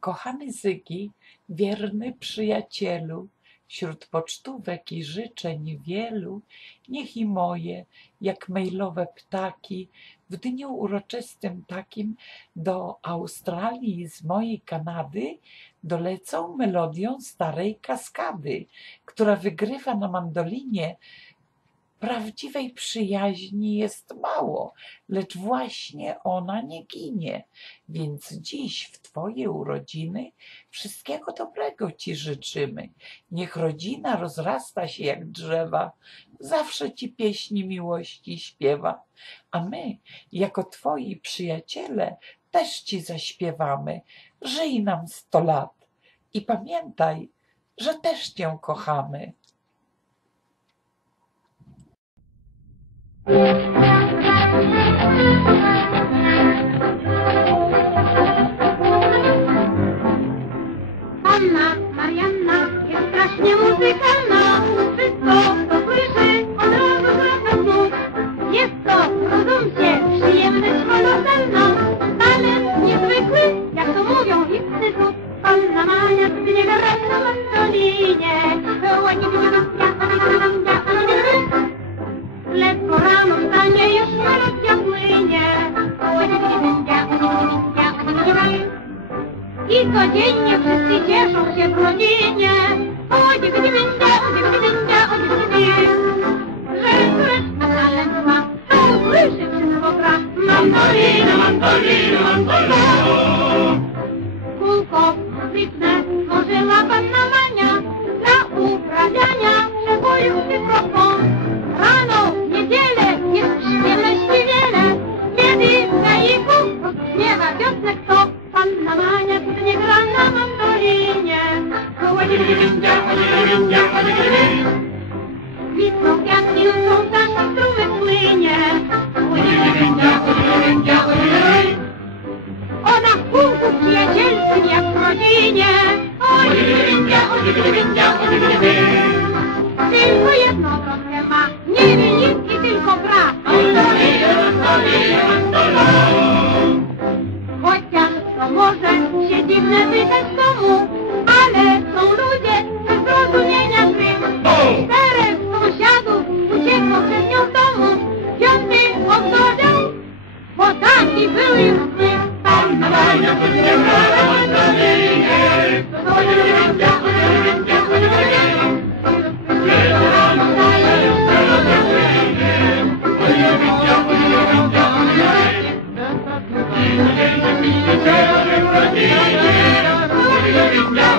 Kochany Zygi, wierny przyjacielu, wśród pocztówek i życzeń wielu, niech i moje, jak mailowe ptaki, w dniu uroczystym takim do Australii z mojej Kanady dolecą melodią starej kaskady, która wygrywa na mandolinie. Prawdziwej przyjaźni jest mało, lecz właśnie ona nie ginie. Więc dziś w Twoje urodziny wszystkiego dobrego Ci życzymy. Niech rodzina rozrasta się jak drzewa, zawsze Ci pieśni miłości śpiewa. A my, jako Twoi przyjaciele, też Ci zaśpiewamy. Żyj nam 100 lat i pamiętaj, że też Cię kochamy. Anna Marianna jest strasznie muzykalna, wszystko co słyszy od razu wraca znów. Jest to, rozumcie, przyjemność kolosalna, talent niezwykły, jak to mówią instytut. Panna Mania codziennie gra na mandolinie, ledwo rano wstanie, już melodia płynie. I codziennie wszyscy cieszą się w rodzinie. Że córeczka talent ma, to usłyszy wszystko gra. Mandolina, mandolina, mandolina. Kółko muzyczne tworzyła panna Mania dla uprawiania przebojów mikrofon. Rano, w niedzielę jest przyjemności wiele, kiedy laików rozśmiewa piosenek to. Panna Mania codziennie gra na mandolinie. Kwitną kwiatki, ludzą nasza strumyk płynie. Ona w kółku przyjacielskim jak w rodzinie. Tylko jedno trochę ma, nie wie nic i tylko gra. Chociaż to może się dziwne wydać w domu, ale są ludzie bez zrozumienia gry. 4 sąsiadów uciekło przed nią z domu, 5 odchodził, bo taki był już zły. Panna Mania codziennie gra na mandolinie. Yeah.